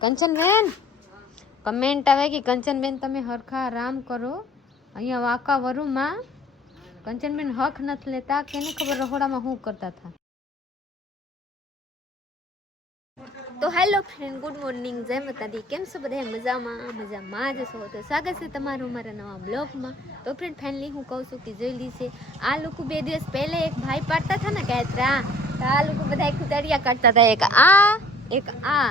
Kanchanben comment આવે કે કંચનબેન તમે હરખા આરામ કરો અહીંયા વાંકા વરુમાં કંચનબેન હક નથી લેતા કેને ખબર રહોડામાં શું કરતા હતા તો હેલો ફ્રેન્ડ ગુડ મોર્નિંગ જય માતાજી કેમ છો બધા મજામાં મજામાં જ છો તો સ્વાગત છે તમારું મારા નવા બ્લોગમાં તો ફ્રેન્ડ ફાઇનલી હું કહું છું કે જોઈ લીધી છે આ લોકો બે દિવસ પહેલે એક ભાઈ પાડતા હતા ને ગાયત્રા તો આ લોકો બધા કુતરિયા કાઢતા હતા એક આ એક આ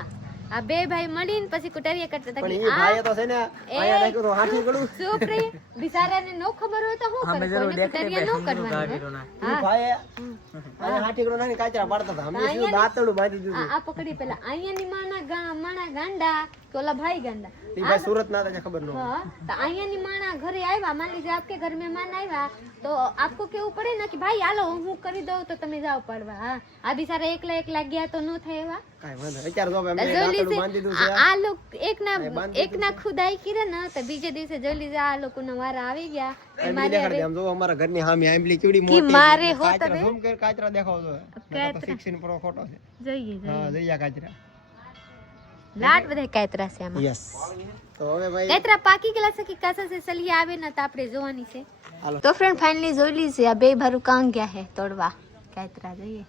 આ બે ભાઈ મળીને પછી કુતરિયા કરતા હતા પણ એ આ તો છે ને આયા નાખ્યું તો હાથી ગળું. ચૂપ રહી બિચારાને નો ખબર હોય તો શું કરે? કોઈને કુતરિયા નો કરવાનું હા? ભાઈએ અહીંયા હાથી ગળું નાખીને કાચરા પાડતા હતા. અમે શું દાંતરડું બાંધી દીધું? આ પકડી પેલા અહીંયાની માના ગા- માણા ગાંડા ઓલા ભાઈ ગંદા તે ભાઈ સુરત ના હતા ખબર ન તો અહીંયા ની માણા ઘરે આવ્યા. માની લીધે આપકે ઘર મે માન આવ્યા. તો આપકો કેવું પડે ને કે ભાઈ હાલો હું કરી દઉં તો તમે જાઓ પડવા. હા આ બિચારા એકલા એકલા ગયા તો ન થાય એવા. કાઈ એક ના એક ના ખુદાઈ ને બીજે દિવસે જલ્દી આ લોકો ના વારા આવી ગયા. મારે મારે કાચરા. લાટ બધા કાતરા છે આમાં યસ તો હવે ભાઈ કાતરા પાકી ગયેલા છે કે કાસા છે સલી આવે ને તો આપણે જોવાની છે હાલો. તો ફ્રેન્ડ ફાઇનલી જોઈ લીધી આ બે ભારું કાં ગયા હે તોડવા કાતરા જોઈએ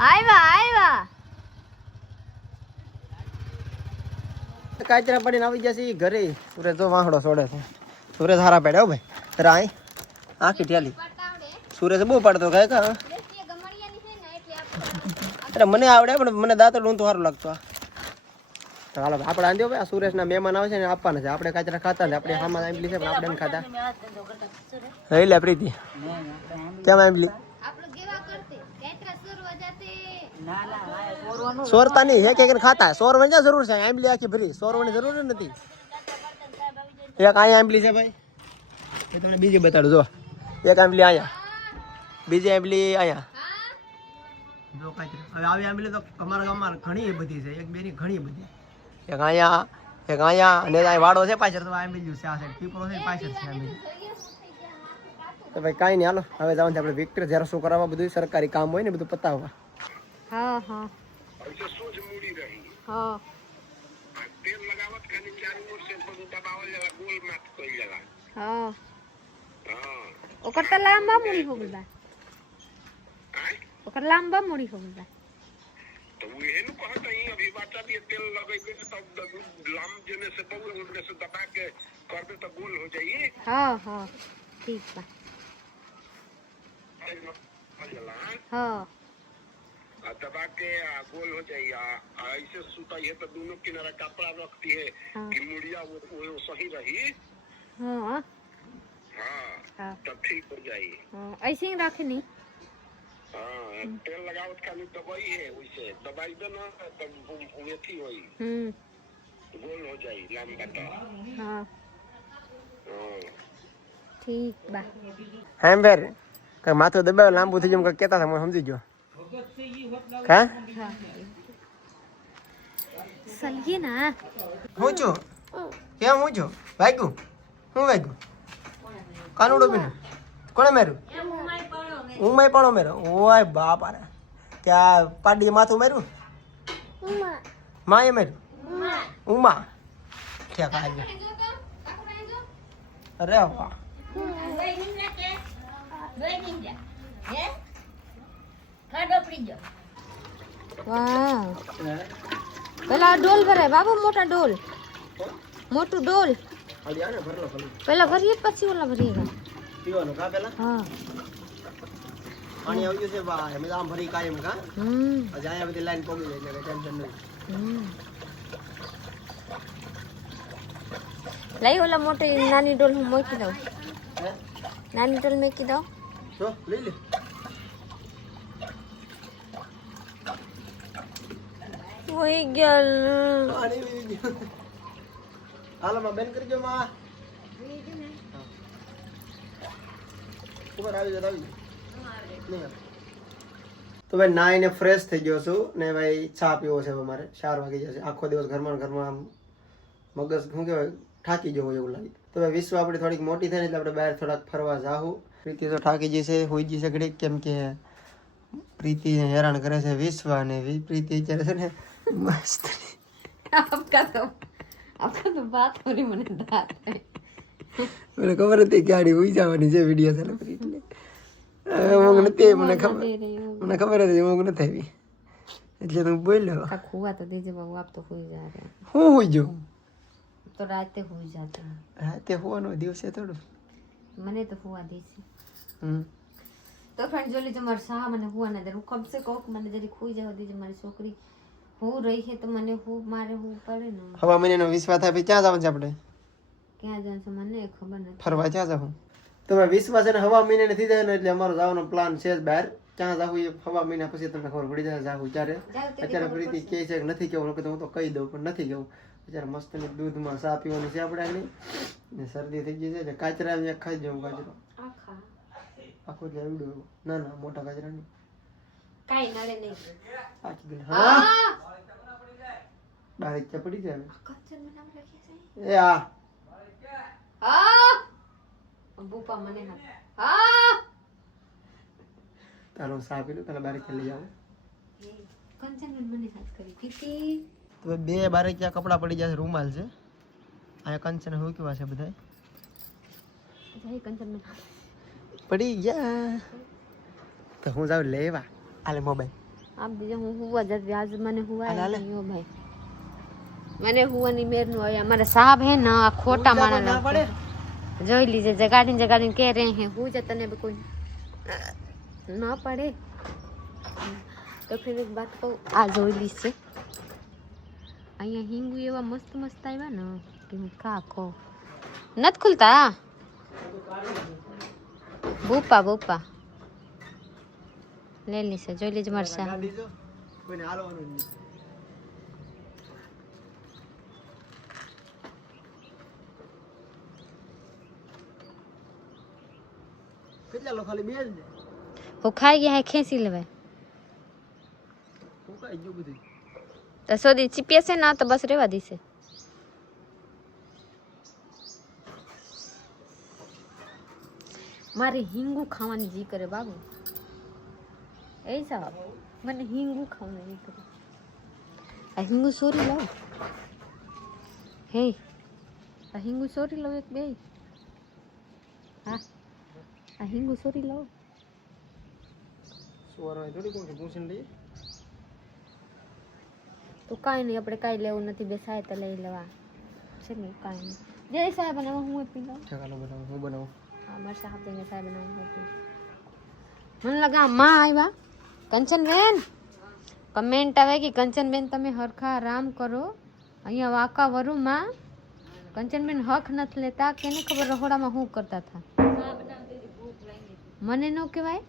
આવ્યા આવ્યા કાચરા પડીને આવી જશે ઈ ઘરે સુરેશ જો વાંહડો છોડે છે સુરેશ હારા પેડે હો ભાઈ રાય આખી ઠેલી સુરેશ બહુ પાડતો કાંઈ કા અરે મને આવડે, પણ મને દાંતરડું ઊંધું સારું લાગતું તો હાલો આપણે આંધ્યો ભાઈ, આ સુરેશના મહેમાન આવે છે ને, આપવાના છે. આપણે કાચરા ખાતા ને, આપણે હામાં આંબલી છે, પણ આપણે નથી ખાતા. રહી લે પ્રીતિ. કેમ આંબલી? સોરતા નહીં એક એક ખાતા. સોરવાની ક્યાં જરૂર છે, આંબલી આખી ભરી. સોરવાની જરૂર નથી. એક અહીંયા આંબલી છે ભાઈ. તમને બીજી બતાડું, જો. એક આંબલી અહીંયા બીજી આંબલી અહીંયા જો કાંઈ ઘણી બધી છે. એક બેની ઘણી બધી. વાડો છે પાછળ. તો આંબલી છે આ છે તો ભાઈ કાંઈ નહીં હાલો. હવે જવાનું છે આપણે વિક્ટર જ્યારે શું કરાવવા બધું સરકારી કામ હોય ને બધું પતાવવા. હા હા. હા. તેલ ઓકર તો લાંબા મુની હોગલા ओकर लांबा मुड़ी हो गया तो वो ये नु कहत है अभी बाटा भी तेल लगेबे तब लम जने से बहु उनने से दबा के करबे तो गोल हो जाई हाँ हाँ ठीक बा। हाँ? आ दबा के आ, गोल हो जाई आ, ऐसे सूता है तो दोनों किनारा कपड़ा रखती है। हाँ। कि मुड़िया वो, वो सही रही? हाँ। हाँ हाँ। तब ठीक हो जाई हाँ, ऐसे ही रखे नहीं हाँ तेल लगावत खाली दवाई है वैसे दवाई दे ना तब वो वो अथी होई हम्म गोल हो जाई लंबा तो हाँ हाँ ठीक बा હા બેર કઈ માથું દબાવે લાંબુ થઈ જાય કઈ કહેતા હતા મને સમજી ગયો હા हाँ चलिए ना હું છું કેમ હું છું વાગ્યું હું વાગ્યું કાનુડો બીનું કોણે માર્યું ઉમાય પણ મેરો ઓય બાપ અરે ત્યાં પાડીએ માથું માર્યું માએ માર્યું ઉમા ઠેક આજે અરે વાહ વાહ પેલા ડોલ ભરાય બાબા મોટા ડોલ મોટું ડોલ પેલા ભરીએ પછી ઓલા ભરીએ પીવાનું કા પેલા હા પાણી આવી ગયું છે બા એમ આમ ભરી કાયમ કા હમ હજી અહીંયા બધી લાઈન પોગી જાય એટલે ટેન્શન નહીં હમ લઈ ઓલા મોટી નાની ડોલ હું મૂકી દઉં હે નાની ડોલ મૂકી દઉં જો લઈ લે હોઈ ગયા પાણી આવી ગયું હાલો માં બેન કરજો માં ઉપર આવી જાય આવી જાય. નહીં તો ભાઈ નાઈને ફ્રેશ થઈ ગયો છું ને ભાઈ ચા પીવો છે મારે ચાર વાગી જશે. આખો દિવસ ઘરમાં ઘરમાં આમ મગજ શું કહેવાય થાકી જવો એવું લાગે. તો ભાઈ વિશ્વ આપણે થોડીક મોટી થાય ને એટલે આપણે બહાર થોડાક ફરવા જાહું. પ્રીતિ તો થાકી જશે હોઈ જશે ઘડીક. કેમ કે પ્રીતિ હેરાન કરે છે વિશ્વ અને પ્રીતિ અત્યારે છે ને મસ્ત. આપકા તો આપકા તો બાત મને મને ખબર હતી ગાડી ઉઈ જવાની છે વીડિયો ચાલુ હવે ઊંઘ નથી મને ખબર મને ખબર હતી ઊંઘ નથી એટલે તું બોલ્યો. ખુવા તો દેજે બાબુ આપ તો હોઈ જાય હું હોઈ જાઉં? તો રાતે હોઈ જાતો રાતે હોવાનો દિવસે થોડું? મને તો હોવા દેજે હમ. તો ફ્રેન્ડ જોલી જો મારે સા મને હોવા ના દે. હું કબસે કોક મને જરી ખુઈ જાવ દેજે મારી છોકરી. હું રહી છે તો મને હું મારે હું પડે ને? હવા મને નો વિશ્વાસ થાય ક્યાં જવાનું છે આપણે? ક્યાં જવાનું છે મને ખબર નથી. ફરવા ક્યાં જવું તો ભાઈ વિશ્વાસ અને હવા મહિને નથી જાય ને એટલે અમારો જવાનો પ્લાન છે જ બહાર. ક્યાં જવું એ હવા મહિના પછી તમને ખબર પડી જાય જાવું ત્યારે અત્યારે પ્રીતિ કહે છે કે નથી કેવું કે તો હું તો કહી દઉં પણ નથી કેવું. અત્યારે મસ્તની દૂધમાં ચા પીવાની છે આપણે આગળ. ને શરદી થઈ ગઈ છે એટલે કાચરા એક ખાઈ જવું કાચરો. આખો. એટલે એવડું એવું. ના ના મોટા કાચરા નહીં. કાઈ નડે નહીં. હા! બારીક ડાયરેક્ટ પડી જાય નું છે? એ આ. આ બુપા મને હા! તારો ચા પી લો પેલા બારે લઈ આવો. કંચન મને હાથ કરી. કીધી તો બે બારે ક્યાં કપડા પડી જશે રૂમાલ છે. આ કંચન કેવા છે બધા જાય કંચન પડી ગયા. તો હું જાઉં લેવા. આલે મોબાઈલ. આપ બીજા હું હુવા જાત આજ મને હુવા. આવ્યો ભાઈ. મને હુવાની મેરનું હોય. અમારા સાહેબ હે ને આ ખોટા ના પડે. જોઈ લીજે જગાડીને જગાડીને કે રે હે હું જ તને બી કોઈ ના પડે તો ફિર એક વાત કહું આ જોઈ લીસ છે અહીંયા હિંગુ એવા મસ્ત મસ્ત આવ્યા ને કે હું કા કહો નથી ખુલતા બુપા બુપા લે લીશે જોઈ લીજે મારે સાહેબ ગાડી જો કોઈને હાલવાનું નહીં કેટલા લોકો ખાલી બે જ ને હું ખાઈ ગયા હે ખેંચી લેવાય હું કાંઈ ગયું બધું તો સોદી ચીપીએ છે ને તો બસ રેવા દીશે મારે હિંગુ ખાવાની જી કરે બાબુ એ સાહેબ મને હિંગુ ખાવાનું જી કરે આ હિંગુ સોરી લાવ હે આ હિંગુ સોરી લાવ એક બે હા આ હિંગુ સોરી લાવ સુવાર હોય થોડી કોણ પૂછીને લઈએ તો કાંઈ નહીં આપણે કાંઈ લેવું નથી બે સાહેબ તો લઈ લેવા છે ને કાંઈ નહીં જય સાહેબ બનાવો હું પી લઉં ચાલો બનાવું હું બનાવું હા મારે સાહેબ તેને સાહેબ બનાવું હતું મને લગા માં આવ્યા કંચનબેન કમેન્ટ આવે કે કંચનબેન તમે હરખા આરામ કરો અહીંયા વાંકા વરુમાં કંચનબેન હક નથી લેતા કેને ખબર રહોડામાં શું કરતા હતા મને ન કહેવાય?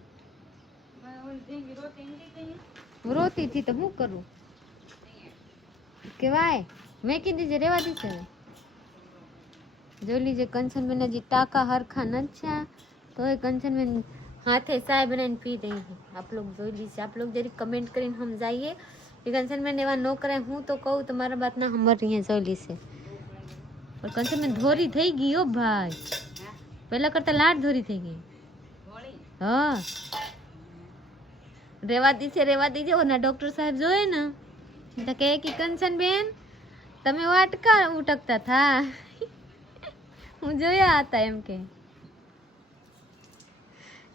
રોતી થી તો હું કરું? કહેવાય? મેં કીધી છે રેવા હવે. જોઈ લીજે કંચનબેન હજી ટાકા હરખા નથી થયા તો એ કંચનબેન હાથે ચાય બનાવીને પી રહી છે. આપ લોગ જોઈ લીજે, આપ લોગ જરી કમેન્ટ કરીને સમજાઈએ કે કંચનબેન એવા ન કરાય. હું તો કહું તો મારા બાત ના હમર અહીંયા જોઈ લીશે પણ કંચનબેન ધોરી થઈ ગઈ ઓ ભાઈ. પહેલાં કરતાં લાડ ધોરી થઈ ગઈ. હા રેવા દીજે રેવા દીજે ઓના ડોક્ટર સાહેબ જોયે ને તો કહે કે કંચન બેન તમે વાટકા ઉટકતા થા હું જોયા હતા એમ કે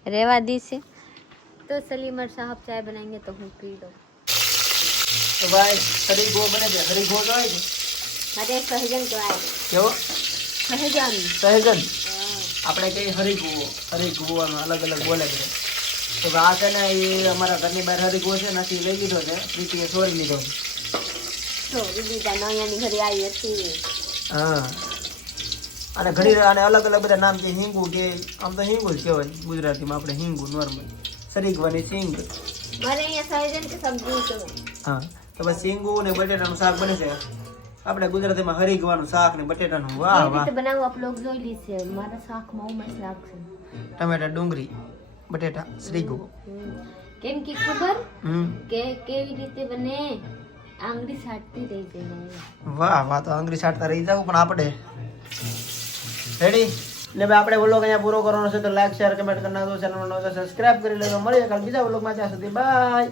રેવા દીશે તો સલીમર સાહેબ ચાય બનાવીએ તો હું પી દઉં તો ભાઈ હરી ગો બને છે હરી ગો જોઈએ છે અરે સહજન કહેવાય કેવો સહજન સહજન આપણે કઈ હરી ગુવો હરી ગુવાનો અલગ અલગ બોલે છે. તો આ છે ને એ અમારા ઘરની બહાર હરી ગો છે નથી લઈ લીધો છે પ્રીતિએ છોડી લીધો તો બીજા નયાની ઘરે આવી હતી. હા. અને ઘણી અને અલગ અલગ બધા નામ છે હિંગુ કે આમ તો હિંગુ જ કહેવાય ગુજરાતીમાં આપણે હિંગુ નોર્મલ. સરીગવાની સિંગ. મારે અહીંયા સાહેબ કે સબ્જી છે. હા. તો બસ સિંગુ ને બટેટાનું શાક બને છે. આપણે ગુજરાતીમાં હરીગવાનું શાક ને બટેટાનું વાહ વાહ. રીતે બનાવું આપ લોગ જોઈ લીશે મારા શાકમાં મસ્ત લાગશે. ટમેટા ડુંગળી બટેટા શ્રીગો. કેમ કે ખબર? કે કેવી રીતે બને? આંગળી સાટતી રહી જાય વાહ વાહ તો આંગળી સાટતા રહી જાવ પણ આપણે રેડી ને ભાઈ આપણે વ્લોગ અહીંયા પૂરો કરવાનો છે તો લાઈક શેર કમેન્ટ કરી નાખો ચેનલ સબસ્ક્રાઇબ કરી લેજો. મળીએ કાલ બીજા વ્લોગમાં ત્યાં સુધી બાય